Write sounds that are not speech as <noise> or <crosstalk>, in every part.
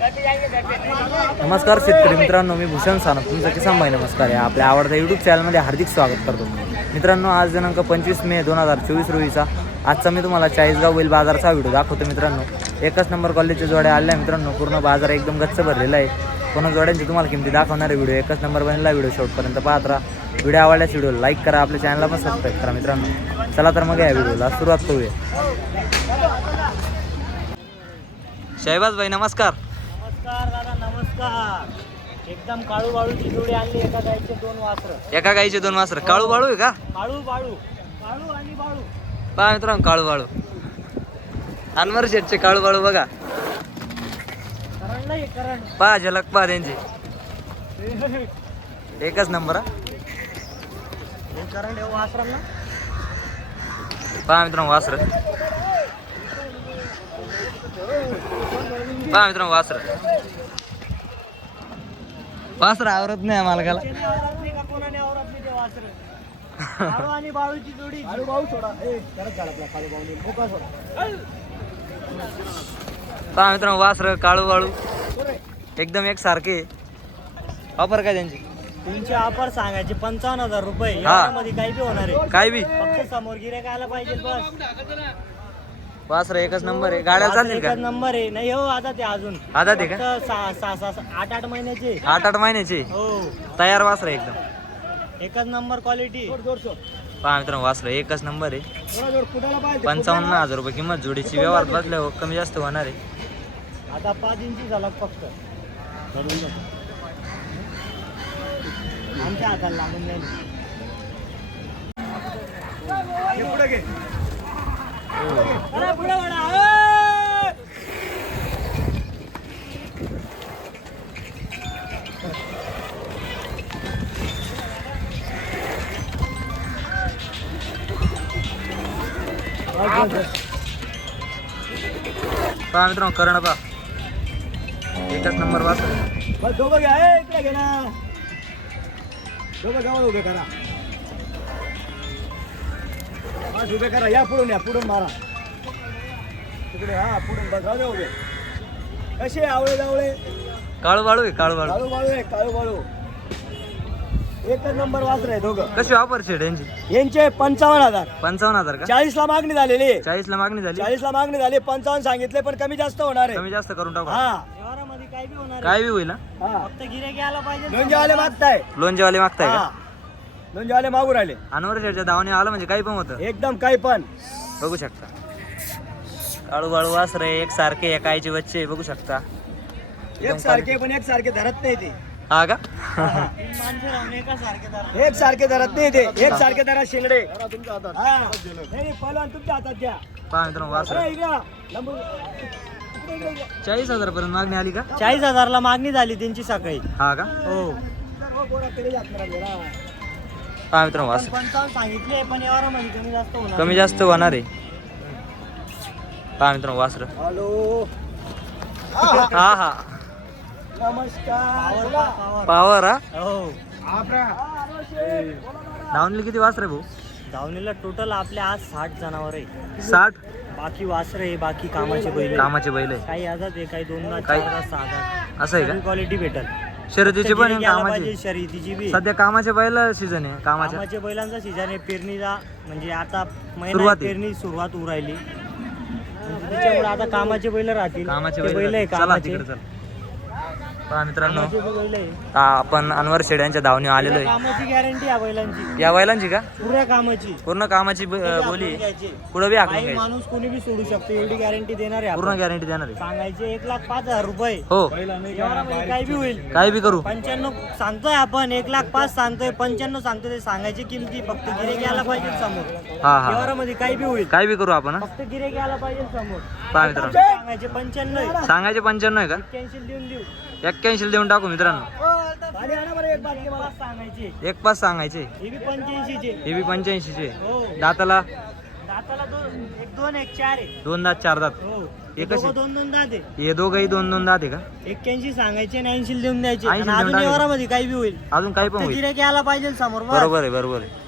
नमस्कार शेतकरी मित्रांनो मी भूषण सानप. तुमचं किसान भाई नमस्कार आहे. आपल्या आवडत्या यूट्यूब चॅनलमध्ये हार्दिक स्वागत करतो. मित्रांनो आज दिनांक पंचवीस मे दोन हजार चोवीस रोजीचा. आजचा मी तुम्हाला चाळीसगाव बैल बाजारचा व्हिडिओ दाखवतो मित्रांनो. एकच नंबर कॉलेजच्या जोड्या आल्या मित्रांनो. पूर्ण बाजार एकदम गच्च भरलेला आहे. पूर्ण जोड्यांची तुम्हाला किमती दाखवणारे व्हिडिओ. एकच नंबर बनलेला व्हिडिओ शेवटपर्यंत पाहत राहा. व्हिडिओ आवडल्यास व्हिडिओ लाईक करा. आपल्या चॅनलला पण सबस्क्राईब करा मित्रांनो. चला तर मग या व्हिडिओला सुरुवात करूया. शहबाज भाई नमस्कार. नमस्कार दादा नमस्कार. एकदम काळू बाळूची जोडी आणली एका गायचे दोन वासर. एका गाईचे दोन वासर. काळू बाळू आहे का? काळू बाळू. काळू आणि बाळू. पहा मित्रांनो काळू बाळू अनवर शेटचे काळू बाळू बघा. करण नाही करण. पहा झलक पहा त्यांची. <laughs> एकच नंबर हा. हे करण वासरांना पहा मित्रांनो वासर. पहा मित्रांनो वासर. वासर आवरत नाही मालकाला आणि बाळूची जोडी. सोडा. पहा मित्रांनो वासर काळू बाळू एकदम एक सारखे ऑफर काय त्यांची? तुमचे ऑफर सांगायचे पंचावन्न हजार रुपये. हा. यामध्ये काही बी होणार आहे. काय बी. फक्त समोर गिऱ्हाईक आला पाहिजे बस. वासर एकच नंबर आहे. गाड्या चालतील का? एकच नंबर आहे. नाही हो आता ते अजून. आता ते का? फक्त सहा सहा सहा आठ आठ महिन्याचे. आठ आठ महिन्याची? हो. तयार वासर आहे एकदम. एकच नंबर क्वालिटी पहा मित्रांनो वासर एकच नंबर आहे. पंचावन्न हजार रुपये किंमत जोडीची व्यवहार बसल्यावर कमी जास्त होणार आहे. आता पाच इंची झाला फक्त. आमच्या हाताला लागून ए! पहा मित्रांनो करण पहा. एकच नंबर वासर बस घ्या. इकडे घे ना. दोघं गावाला उभे करा. बस उभे करा या पुढून या पुढून मारा. तिकडे हा पुढून बस राहू दे उभे. कसे आवळे जावळे? काळू बाळू आहे काळू बाळू काळू बाळू आहे काळू बाळू एकच नंबर वासर आहे दोघं. कशी ऑफर शेड यांची? यांचे पंचावन्न हजार. पंचावन्न हजार का? चाळीस ला मागणी झालेली. चाळीस ला मागणी झाली? चाळीस ला मागणी झाली पंचावन्न सांगितले पण कमी जास्त होणार आहे. कमी जास्त करून टाकू. हा. काय बी होणार काय बी होईल आहे. फक्त गिरे घ्यायला पाहिजे. लोणजेवाले मागताय. लोणचेवाले मागताय का? लोणजेवाले मागू राहिले. अनवर शेडच्या धावणे आलं म्हणजे काही पण होतं. एकदम काही पण. बघू शकता. काळू बाळू वासर आहे एक सारखे एक आईचे बच्चे बघू शकता. एक सारखे पण एक सारखे धरत नाही ते. हा का? एक सारखे धरत नाही ते. एक सारखे धरा शिंगडे. हा. नाही, नाही, पहिलवान तुमच्या हातात द्या पहा मित्रांनो वासर. अरे, इकडे या. लंबू. इकडे, इकडे, इकडे. चाळीस हजार पर्यंत मागणी आली का? चाळीस हजारला मागणी झाली त्यांची सकाळी. हा का? हो. पहा मित्रांनो पंचावन्न सांगितले पण व्यवहारामध्ये कमी जास्त होणार. कमी जास्त होणार आहे. पहा मित्रांनो वासर. हॅलो. हा हा. नमस्कार. पावर हा? हो. धावणीला किती वासर आहे भाऊ? धावणीला टोटल आपल्या आज साठ जनावर आहे. साठ? बाकी वासर आहे बाकी कामाचे बैल आहे. कामाचे बैल आहे काही आजात आहे काही दोन काही- चार सहा दात असं आहे का? क्वालिटी भेटल. शर्यतीचे पण आहे, गिऱ्हाईक यायला कामाचे. पाहिजे, शर्यतीची बी. सध्या कामाचे बैल सीझन आहे कामाच्या. कामाच्या बैलांचा सीझन आहे पेरणीचा म्हणजे आता महिना सुरुवात. आहे. पेरणी सुरुवात होऊ राहिली म्हणजे त्याच्यामुळे आता कामाचे बैल राहतील. कामाचे ते बैल आहे चला कामाचे. तिकडे चल. मित्रांनो आपण अनवर शेड यांच्या धावणी आलेलो आहे कामाची गॅरंटी बैलांची. या बैलांची का? पुऱ्या कामाची. पूर्ण कामाची बोली. पुढे बी माणूस कोणी बी सोडू शकतो एवढी गॅरंटी देणार आहे पूर्ण. गॅरंटी देणार. आहे सांगायचे एक लाख पाच हजार रुपये. हो. व्यवहारामध्ये काही बी होईल. काय बी करू. पंच्याण्णव सांगतोय आपण एक लाख पाच सांगतोय पंच्याण्णव सांगतोय ते सांगायची किमती फक्त गिरे घ्यायला पाहिजे समोर. हा हा. काही बी होईल. काय बी करू आपण? फक्त गिरे घ्यायला पाहिजे समोर. सांगायचे पंच्याण्णव. सांगायचे पंच्याण्णव आहे का? कॅन्सल देऊन देऊ. एक्क्याऐंशी देऊन टाकू मित्रांनो. एक पाच सांगायचे. हे बी पंच्याऐंशीचे. हे. दाताला? दाताला दोन दात चार दात. हो? दोघं दोन दोन दात आहे. हे दोघंही दोन दोन दात आहे का? एक्क्याऐंशी सांगायचे आणि ऐंशी देऊन द्यायचे. 80 आणि देऊन अजून काही बी होईल. अजून काही पण ते होईल. गिरे घ्यायला पाहिजे समोर. बरोबर आहे बरोबर आहे.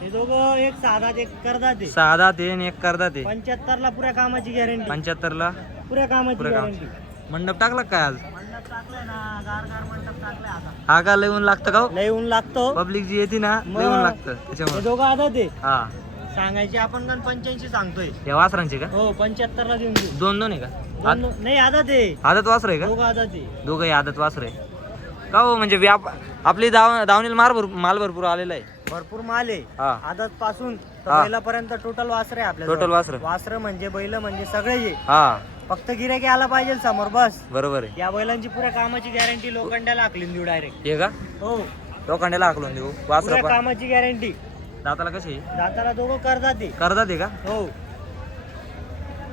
हे दोघं एक साधात एक करतात ते सहा दात आहे आणि एक करदात पंच्याहत्तर ला पुऱ्या कामाची गॅरंटी पंच्याहत्तरला पुऱ्या कामाची पुऱ्या काम. गॅरंटी मंडप टाकला काय आज? हा का? लय ऊन लागतं का लय ऊन लागतो. पब्लिक जी येते ना लय ऊन लागतं हे त्याच्यामुळे दोघं आता ते हा. सांगायचे आपण पण पंच्याऐंशी सांगतोय. या वासरांचे का? हो पंच्याहत्तर ला देऊन देऊ. दोन दोन आहे का? दोन- नाही आता ते आदत वासर आहे का? दोघं आता ते दोघंही आदत वासर आहे. का हो म्हणजे व्याप आपली दाव दावणीला माल भरपूर माल भरपूर आलेला आहे. भरपूर माल आहे. हा. आदत पासून हा. बैलापर्यंत टोटल वासर आहे आपल्या Total वासरं. वासर म्हणजे बैल म्हणजे सगळे आहे हा. फक्त गिऱ्हाईक यायला पाहिजे समोर बस. बरोबर आहे. या बैलांची पुऱ्या कामाची गॅरंटी लोखंडाला आखली देऊ डायरेक्ट हे का? हो. लोखंडाला हाकलून देऊ. वासर कामाची गॅरंटी दाताला कशी दाताला दोघं करतात ते. करतात का? हो.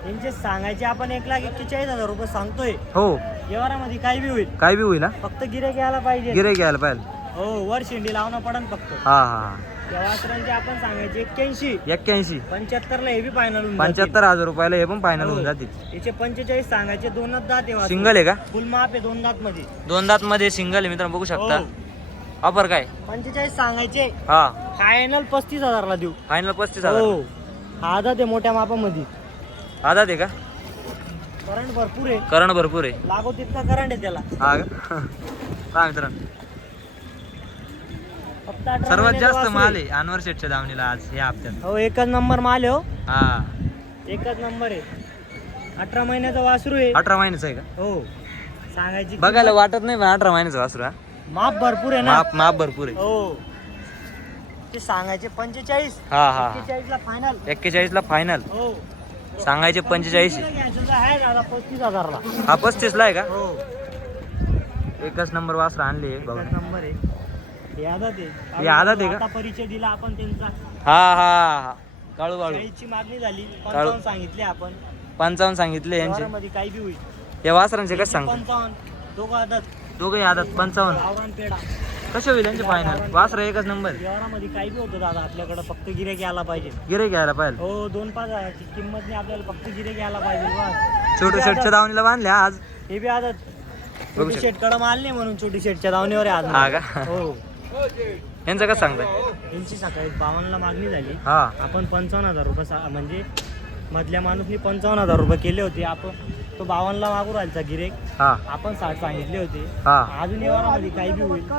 यांचे सांगायचे आपण एक लाख एक्केचाळीस हजार रुपये सांगतोय. हो. व्यवहारामध्ये काही बी होईल. काय बी होईल हा? फक्त गिऱ्हाईक यायला पाहिजे. गिरे घ्यायला पाहिजे. हो वर शेंडी लावणं पडन फक्त. हा हा. या वासरांचे आपण सांगायचे एक्क्याऐंशी. एक्क्याऐंशी. पंच्याहत्तर ला हे बी फायनल पंच्याहत्तर हजार रुपयाला हे पण फायनल होऊन जातील. याचे पंचेचाळीस सांगायचे दोनच दात आहे वासरू. सिंगल आहे का? फुल माप आहे दोन दात मध्ये दोन दात मध्ये सिंगल आहे मित्रांनो बघू शकता. हो. ऑफर काय? पंचेचाळीस सांगायचे. हा. फायनल पस्तीस हजारला देऊ. फायनल पस्तीस हजार. हो. हा आदत आहे मोठ्या मापामध्ये. आदात आहे का? करंट भरपूर आहे. करण भरपूर आहे. लागो तितका करंट आहे त्याला. हा का? <laughs> हा मित्रांनो. सर्वात जास्त माल आहे अनवर शेटच्या दावणीला आज या हप्त्यात. हो एकच नंबर माल आहे हो. हा. एकच नंबर आहे. अठरा महिन्याचा वासरू आहे. अठरा महिन्याचा आहे का? हो. सांगायची बघायला वाटत नाही पण अठरा महिन्याचा वासरू हा. माप भरपूर आहे ना? माप माप भरपूर आहे. हो. ते सांगायचे पंचेचाळीस. हा हा ला फायनल एक्केचाळीस ला फायनल हो. सांगायचे पंचेचाळीस. घ्यायचं तर आहे दादा पस्तीस हजारला. हा ला आहे का? हो. एकच नंबर वासर आणले नंबर आहे. आदत आहे. आहे का? परिचय दिला आपण त्यांचा. हा हा काळू बाळू चाळीसची मागणी झाली. पंचावन्न सांगितले आपण. पंचावन्न सांगितले यांचे. काही बी होईल. या वासरांचे कसं सांगतो? पंचावन्न. दोघं आदत. दोघे आदात पंचावन्न. पेडा कसे होईल यांचे फायनल वासर एकच नंबर व्यवहारामध्ये काही बी होतं दादा आपल्याकडे फक्त गिरे घ्यायला पाहिजे. गिरे घ्यायला पाहिजे. हो दोन पाच किंमत नाही आपल्याला फक्त गिरे घ्यायला पाहिजे. छोटू शेटच्या दावणीला बांधल्या आज. हे बी आदत. छोटी. शेटकडे नाही म्हणून छोटी शेटच्या दावणीवर हा आज का? हो. यांचं कसं सांगताय? यांची सकाळी बावन्नला मागणी झाली. हा. आपण पंचावन्न हजार रुपये सा- म्हणजे मधल्या माणूसनी पंचावन्न हजार रुपये केले होते. आपण तो बावन्नला मागू राहिलचा गिरेक. हा. आपण साठ सांगितले होते. हा. अजून काही बी होईल.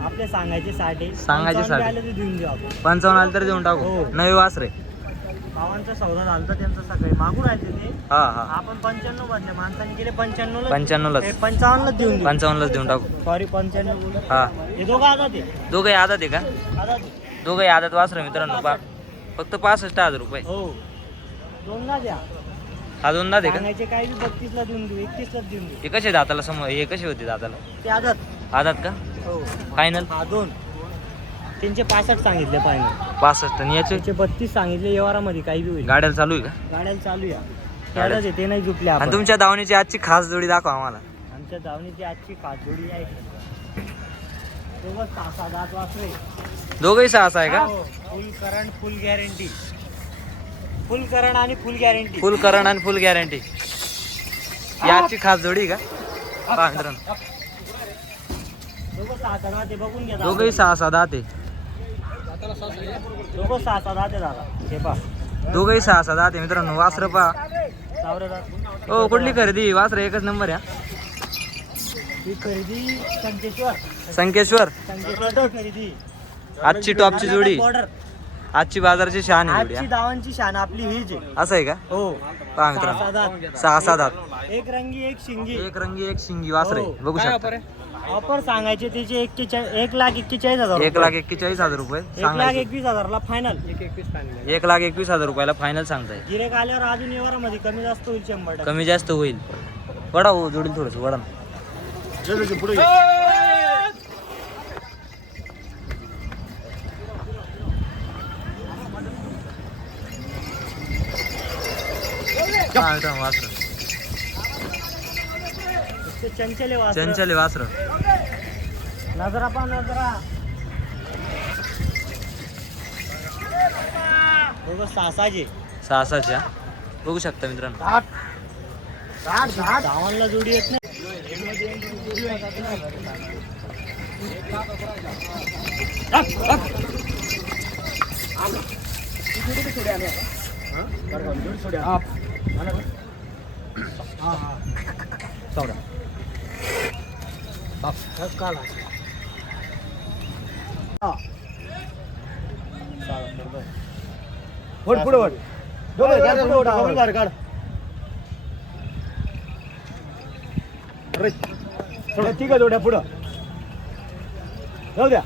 आपले सांगायचे साठ. आहे सांगायचे साठ. आले तर देऊन देऊ आपण. पंचावन्न आले तर देऊन टाकू. हो. नवे वासरे. बावांचा सौदा झाला तर त्यांचा सकाळी मागू राहिले ते. हा हा. आपण पंच्याण्णव माणसाने पंच्याण्णव पंच्याण्णवलाच. पंचावन्नला देऊन पंचावन्नलाच देऊन टाकू. सॉरी पंच्याण्णव हा. हे दोघं ते दोघंही आदात आहे का? ते दोघंही आदात वासरे मित्रांनो पा फक्त पासष्ट हजार रुपये. हो. दोन ना द्या. हा दोन दात आहे का? सांगायचे काही बी बत्तीसला देऊन देऊ देऊन देऊ. हे कसे दाताला समोर हे कसे होते दाताला? ते आदत आदात का? हो. फायनल हा दोन. त्यांचे पासष्ट सांगितले फायनल पासष्ट. आणि याचे? त्याचे बत्तीस सांगितले व्यवहारामध्ये काही बी होईल. गाड्याला चालू आहे का? गाड्याला चालू या त्यालाच आहे, ते नाही झुकले आणि आपण. तुमच्या दावणीची आजची खास जोडी दाखवा आम्हाला. आमच्या धावणीची आजची काजोडी आहे. दात वासरे दोघंही सहा आहे का? Full current full guarantee full current आणि फुल गॅरंटी फुल करण आणि फुल गॅरंटी याची खास जोडी का? पहा मित्रांनो दोघं सहा आहे, बघून घ्या. दोघंही सहा सहा दात आहे दोघं सहा सहा दात आहे दादा. हे पा दोघंही सहा सहा दात आहे मित्रांनो वासर पहा. सावरे दात. हो कुठली खरेदी? वासर एकच नंबर आहे ही. खरेदी संकेश्वर. संकेश्वर. संकेश्वर खरेदी. आजची टॉपची जोडी. बॉर्डर आजची बाजाराची शान आहे जोडी आजची. दावांची शान आपली हीच आहे असं आहे का? हो. पहा सहा मित्रांनो सहा सहा दात. एक रंगी एक शिंगी. एक रंगी एक शिंगी वासर आहे. हो. बघू शकता. ऑफर सांगायचे त्याचे एक्केचाळीस एक लाख एक्केचाळीस हजार एक लाख एक्केचाळीस हजार रुपये एक लाख सांगायचे एकवीस हजारला फायनल एक एकवीस एक लाख एकवीस हजार रुपयाला फायनल सांगताय. गिरेक आल्यावर अजून व्यवहारामध्ये कमी जास्त होईल शंभर टक्के. कमी जास्त होईल. वडा हो जोडील थोडस वडा. ना. हा, वासरं. ते चंचले वासरं. चंचल आहे वासर. नजरा पा नजरा. दोघं सासाचे. बघू शकता मित्रांनो. धावांना जोडी येत नाही. हा. वड दोघं वट पुढे वट काढ, पुढे काढ, अरे, तिघं जोड्या पुढं जाऊ द्या